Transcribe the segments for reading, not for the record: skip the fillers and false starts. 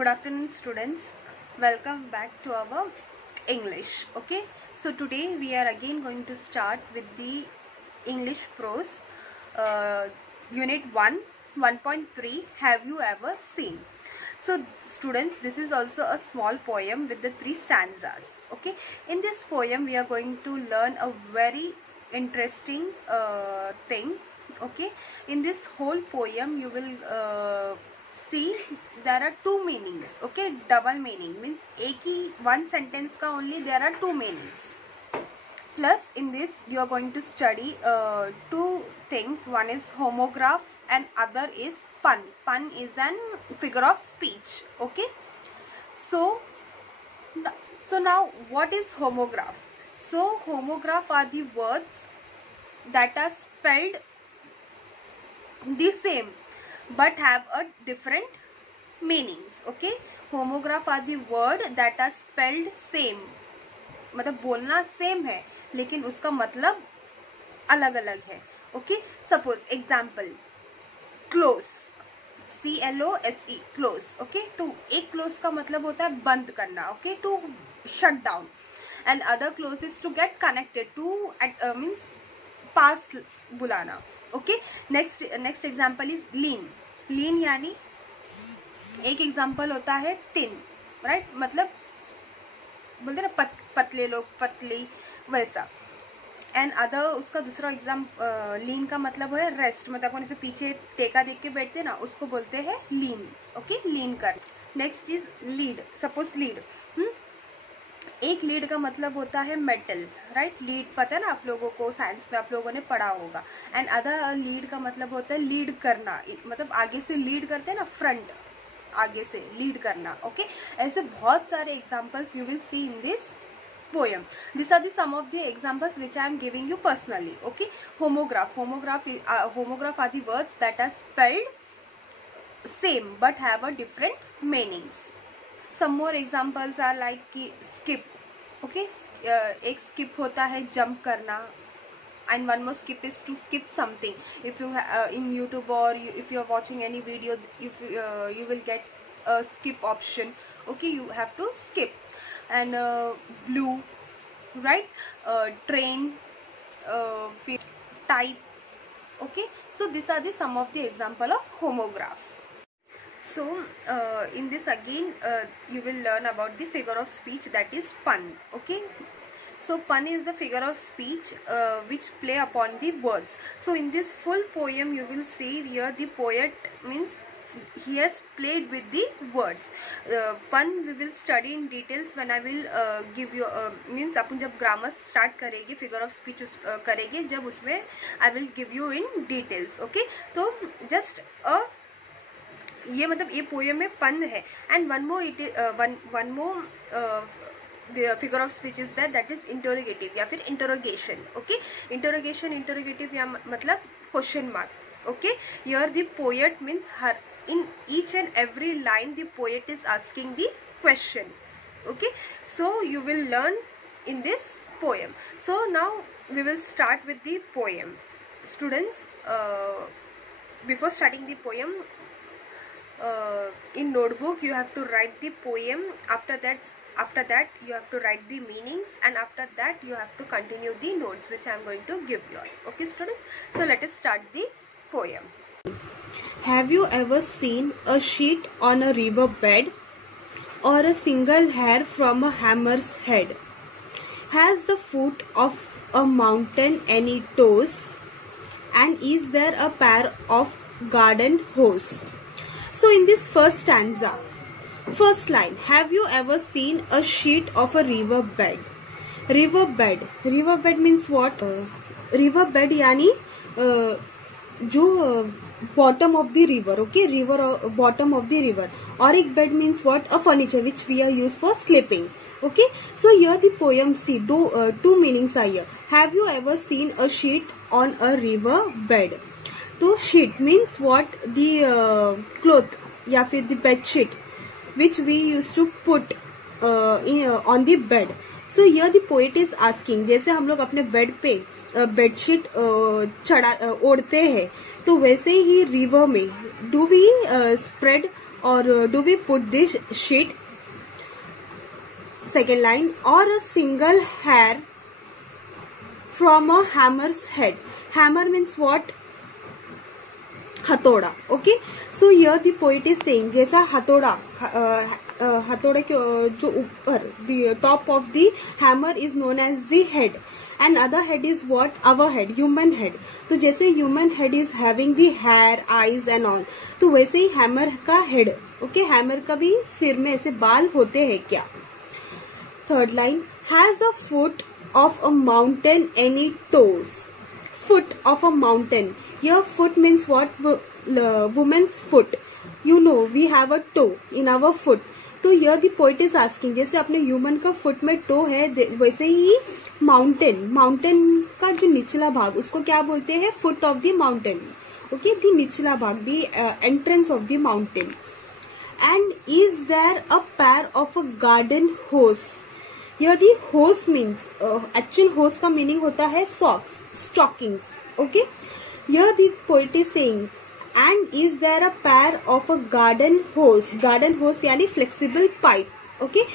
Good afternoon, students. Welcome back to our English. Okay, so today we are again going to start with the English prose, unit 1 1.3. Have you ever seen? So students, this is also a small poem with the 3 stanzas. Okay, in this poem we are going to learn a very interesting thing. Okay, in this whole poem you will see there are 2 meanings. Okay, double meaning means एक ही one sentence का only there are 2 meanings. Plus in this you are going to study 2 things. One is homograph and other is pun. Pun is an figure of speech. Okay, so now what is homograph? So homograph are the words that are spelled the same but have a different meanings. Okay, homograph are the word that are spelled same, मतलब बोलना same है लेकिन उसका मतलब अलग अलग है. Okay, suppose example close, CLOSE, close. Okay, तो एक क्लोज का मतलब होता है बंद करना. Okay, to shut down. And other close is to get connected, to means पास बुलाना. Okay, next example is lean. Lean यानी एक एग्जाम्पल होता है थिन, राइट, मतलब बोलते ना पतले लोग, पतली, वैसा. एंड अदर उसका दूसरा एग्जाम लीन का मतलब है रेस्ट, मतलब अपन इसे पीछे टेका देख के बैठते ना, उसको बोलते हैं लीन. ओके, लीन कर. Next is lead. Suppose lead, एक लीड का मतलब होता है मेटल, राइट. लीड पता है ना आप लोगों को, साइंस में आप लोगों ने पढ़ा होगा. एंड अदर लीड का मतलब होता है लीड करना, मतलब आगे से लीड करते हैं ना, फ्रंट, आगे से लीड करना. ओके, ऐसे बहुत सारे examples you will see in this poem. These are the some of the examples which I am giving you personally. Okay, homograph are the words that are spelled same but have a different meanings. Some more examples are like skip. Okay, एक skip होता है jump करना, and one more skip is to skip something. If you in YouTube or if you are watching any video, if you will get a skip option. Okay, you have to skip. And blue, right, train, type. Okay, so these are the some of the example of homograph. So in this again you will learn about the figure of speech, that is pun. Okay, so pun is the figure of speech which play upon the words. So in this full poem you will see here the poet means he has played with the words. Pun we will study in details when I will give you means अपन जब grammar start करेंगे, figure of speech करेंगे, जब उसमें I will give you in details. Okay, तो just ये मतलब ये poem में pun है. And one more the figure of speech is that is interrogative या फिर interrogation. Okay, interrogative या मतलब question mark. Okay, here the poet means her, in each and every line the poet is asking the question. Okay, so you will learn in this poem. So now we will start with the poem. Students, before starting the poem, in notebook you have to write the poem. After that you have to write the meanings, and after that you have to continue the notes which I am going to give you all. Okay students, so let us start the poem. Have you ever seen a sheet on a river bed, or a single hair from a hammer's head? Has the foot of a mountain any toes, and is there a pair of garden hose? So in this first stanza, first line, have you ever seen a sheet of a river bed? River bed means what? River bed यानी जो bottom of the river. Okay, bottom of the river. और एक bed means what? A furniture which we are used for sleeping. Okay, so here the poem, see, two meanings are here. Have you ever seen a sheet on a river bed? तो sheet means what? The cloth या फिर the bed sheet which we used to put on the bed. So here the poet is asking, जैसे हम लोग अपने bed पे bedsheet ओढ़ते हैं, तो वैसे ही रिवर में do we spread or do we put this sheet? Second line, or a single hair from a hammer's head. Hammer means what? हथौड़ा. Okay, so here the poet is saying जैसा हथौड़ा हथौड़े के जो ऊपर the top of the hammer is known as the head and other head is what? Our head, human head. तो जैसे human head is having the hair, eyes and all, तो वैसे ही hammer का head. Okay, hammer का भी सिर में ऐसे बाल होते हैं क्या? Third line, has a foot of a mountain any toes? Foot of a mountain. Here foot means what? Woman's foot. You know we have a toe in our foot. तो here the poet is asking जैसे अपने human का foot में to है वैसे ही mountain का जो निचला भाग उसको क्या बोलते हैं? Foot of the mountain. Okay, the निचला भाग, the entrance of the mountain. And is there a pair of a garden hose. Here the hose means actual hose का meaning होता है socks, stockings. Okay, here the poet is saying and is there a pair of a garden hose. Garden hose यानी flexible pipe. Okay,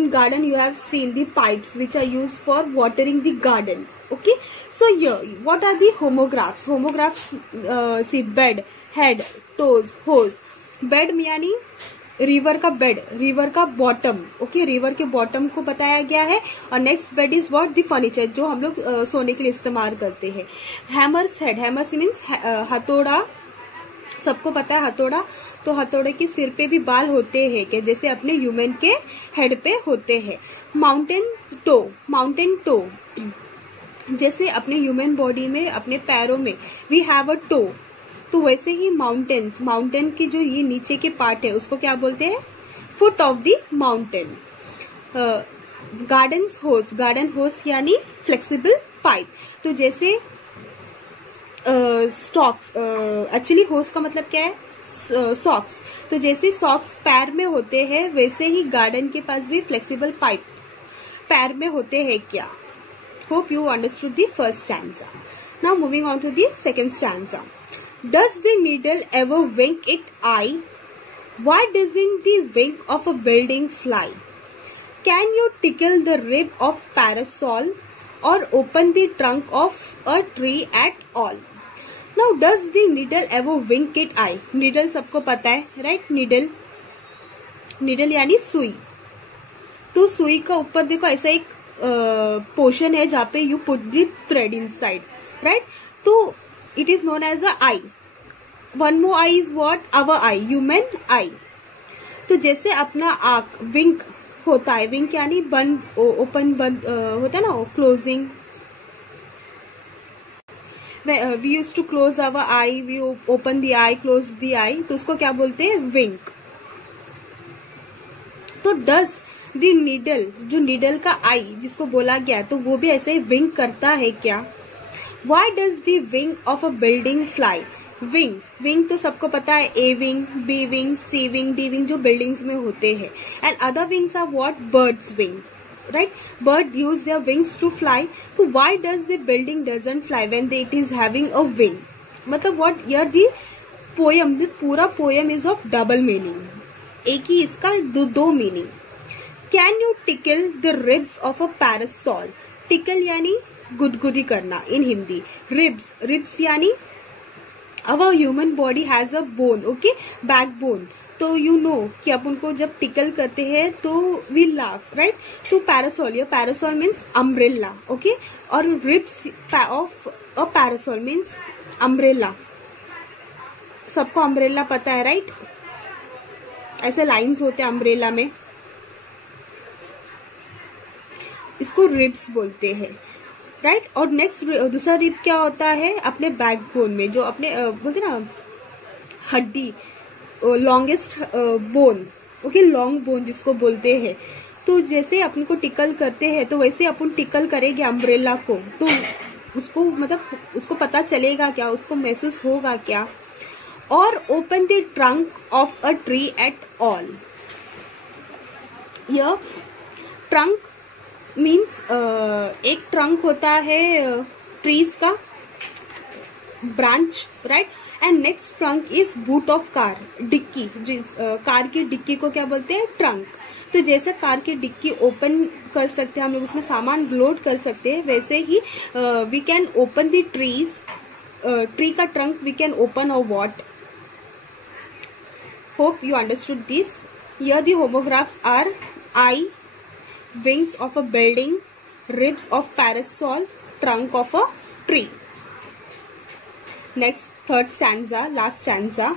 in garden you have seen the pipes which are used for watering the garden. Okay, so here what are the homographs? Homographs see bed, head, toes, hose. Bed यानी river का bed, river का bottom. Okay, river के bottom को बताया गया है. और next bed is what? The furniture जो हम लोग सोने के लिए इस्तेमाल करते हैं. हैमर्स हेड, हैमर्स मीन्स हथौड़ा. सबको पता है हथौड़ा. तो हथौड़े के सिर पे भी बाल होते हैं क्या? जैसे अपने ह्यूमन के हेड पे होते हैं. माउंटेन टो, माउंटेन टो जैसे अपने ह्यूमन बॉडी में अपने पैरों में वी हैव अ टो, तो वैसे ही माउंटेन्स, माउंटेन की जो ये नीचे के पार्ट है उसको क्या बोलते हैं? Foot of the mountain. Garden होस, गार्डन होस यानी फ्लेक्सिबल पाइप. तो जैसे स्टॉक्स, एक्चुअली होस का मतलब क्या है? सॉक्स. तो जैसे सॉक्स पैर में होते हैं वैसे ही गार्डन के पास भी फ्लेक्सिबल पाइप पैर में होते हैं क्या? Hope you understood the first stanza. Now moving on to the second stanza. Does the needle ever wink its eye? Why doesn't the wing of a building fly? Can you tickle the rib of parasol or open the trunk of a tree at all? Now, does the needle ever wink its eye? Needle सबको पता है, right? Needle, needle यानी सुई. तो सुई का ऊपर देखो ऐसा एक पोर्शन है जहाँ पे you put the thread inside, right? तो it is known as a eye. One more eye is what? Our eye, human eye. तो जैसे अपना आँख विंक होता है, विंक यानी बंद, ओपन बंद होता है ना, closing. We used to close our eye, we open the eye, close the eye, तो उसको क्या बोलते हैं? विंक. तो does the needle, जो नीडल का आई जिसको बोला गया, तो वो भी ऐसे ही विंक करता है क्या? Why does the wing of a building fly? Wing, wing तो सबको पता है. A wing, B wing, C wing, D wing जो buildings में होते हैं. And other wings are what? Bird's wing, right? Bird use their wings to fly. So why does the building doesn't fly when it is having a wing? मतलब what? Here the poem, the पूरा poem is of double meaning. एक ही इसका दो meaning. Can you tickle the ribs of a parasol? Tickle यानी गुदगुदी करना इन Hindi. Ribs, ribs यानी our human body has a bone. Okay, back bone. तो you know कि अब उनको जब टिकल करते हैं तो वी लाफ, राइट? तो पैरासोल, या पैरासोल मीन्स अम्ब्रेला. ओके, और ribs of a parasol means umbrella. सबको अम्ब्रेला पता है, राइट? ऐसे लाइंस होते हैं अम्ब्रेला में, इसको रिब्स बोलते हैं, राइट? और नेक्स्ट दूसरा रिब क्या होता है? अपने बैकबोन में जो अपने बोलते ना हड्डी, longest bone. Okay, long bone जिसको बोलते हैं. तो जैसे अपन को टिकल करते हैं तो वैसे अपन टिकल करेंगे अम्ब्रेला को, तो उसको मतलब उसको पता चलेगा क्या? उसको महसूस होगा क्या? और open the trunk of a tree at all. यह ट्रंक मीन्स एक ट्रंक होता है ट्रीज का branch, right? And next trunk is boot of car, dicky, car की डिक्की को क्या बोलते हैं? ट्रंक. तो जैसे कार की डिक्की ओपन कर सकते हैं हम लोग, उसमें सामान लोड कर सकते हैं, वैसे ही we can open the trees, tree का ट्रंक वी कैन ओपन और what. Hope you understood this. Here the homographs are eye, wings of a building, ribs of parasol, trunk of a tree. Next, third stanza, last stanza.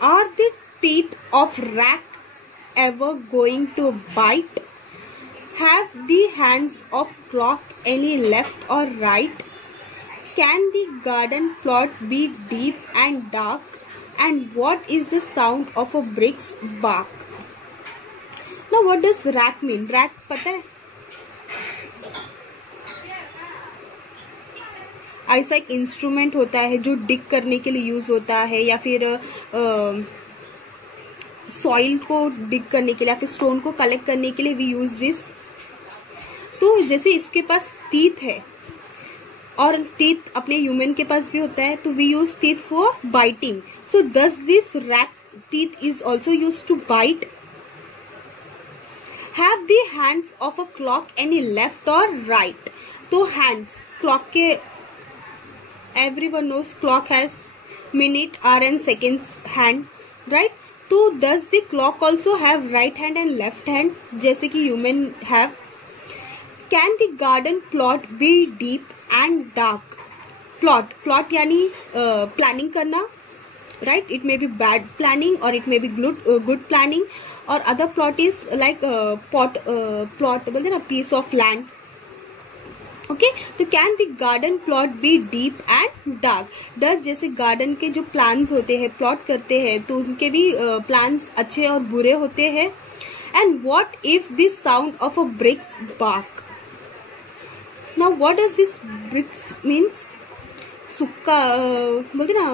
Are the teeth of rat ever going to bite? Have the hands of clock any left or right? Can the garden plot be deep and dark? And what is the sound of a brick's bark? Now what does rack mean? Rack पता है? ऐसा एक instrument होता है जो डिग करने के लिए यूज होता है, या फिर सॉइल को डिग करने के लिए, या फिर स्टोन को कलेक्ट करने के लिए वी यूज दिस. तो जैसे इसके पास टीथ है, और टीथ अपने ह्यूमन के पास भी होता है, तो we use teeth for biting. So does this rack teeth is also use to bite? Have the hands of a clock any left और राइट? तो हैंड्स, क्लॉक के everyone knows clock has minute, hour and seconds hand, right? So does the clock also have right hand and left hand जैसे कि human have? Can the garden plot be deep and dark? Plot यानी planning करना, right? It may be bad planning or it may be good planning, or other plot is like plot बोलते ना, piece of land. Okay, तो can the garden plot be deep and dark? Does जैसे garden के जो plans होते हैं, plot करते हैं, तो उनके भी प्लान्स अच्छे और बुरे होते हैं. And what if this sound of a bricks bark? Now what does this bricks means? सूखा बोलते ना,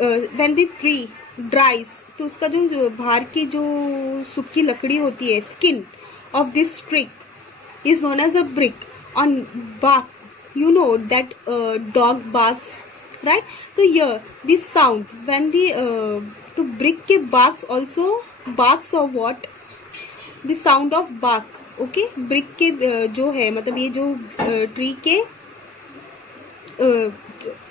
व्हेन द ट्री ड्राइज, तो उसका जो बाहर की जो सूखी लकड़ी होती है, skin of this tree is known as a brick. On bark, you know that dog barks, right? So here this sound when the तो brick के barks also barks or what? The sound of bark. Okay, brick के जो है, मतलब ये जो tree के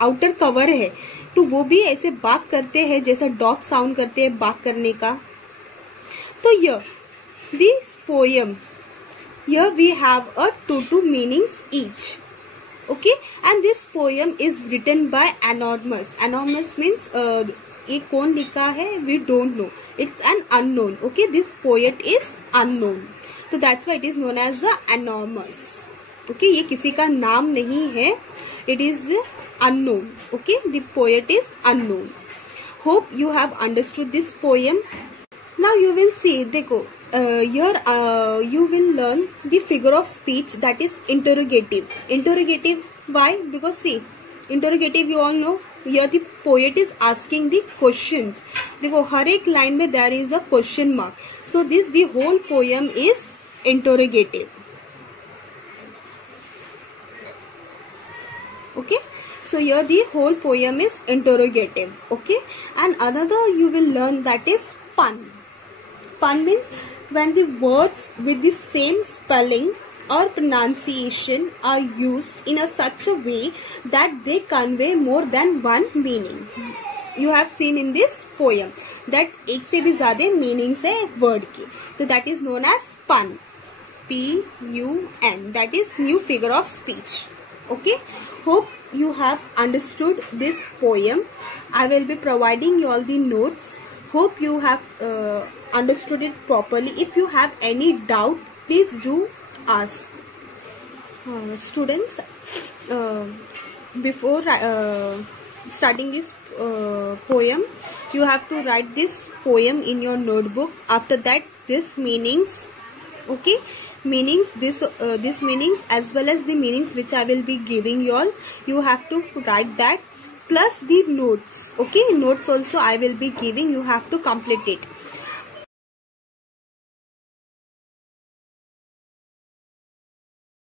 outer cover है, तो वो भी ऐसे bark करते हैं जैसा dog sound करते हैं bark करने का. तो here this poem, here we have a two meanings each. Okay, and this poem is written by anonymous. Anonymous means ये कौन लिखा है, we don't know. It's an unknown. Okay, this poet is unknown. So that's why it is known as the anonymous. Okay, ये किसी का नाम नहीं है. It is unknown. Okay, the poet is unknown. Hope you have understood this poem. Now you will see, देखो, here you will learn the figure of speech, that is interrogative. Interrogative, why? Because see, interrogative you all know, here the poet is asking the questions. देखो हर एक line में there is a question mark. So this the whole poem is interrogative. Okay, so here the whole poem is interrogative. Okay, and another you will learn, that is pun. Pun means when the words with the same spelling or pronunciation are used in such a way that they convey more than one meaning. You have seen in this poem that एक से भी ज़्यादा meanings है word की, तो that is known as pun. P-U-N. That is new figure of speech. Okay, hope you have understood this poem. I will be providing you all the notes. Hope you have understood it properly. If you have any doubt, please do ask. Students, before starting this poem, you have to write this poem in your notebook. After that, this meanings, okay, meanings, this meanings as well as the meanings which I will be giving you all, you have to write that, plus the notes. Okay, notes also I will be giving, you have to complete it.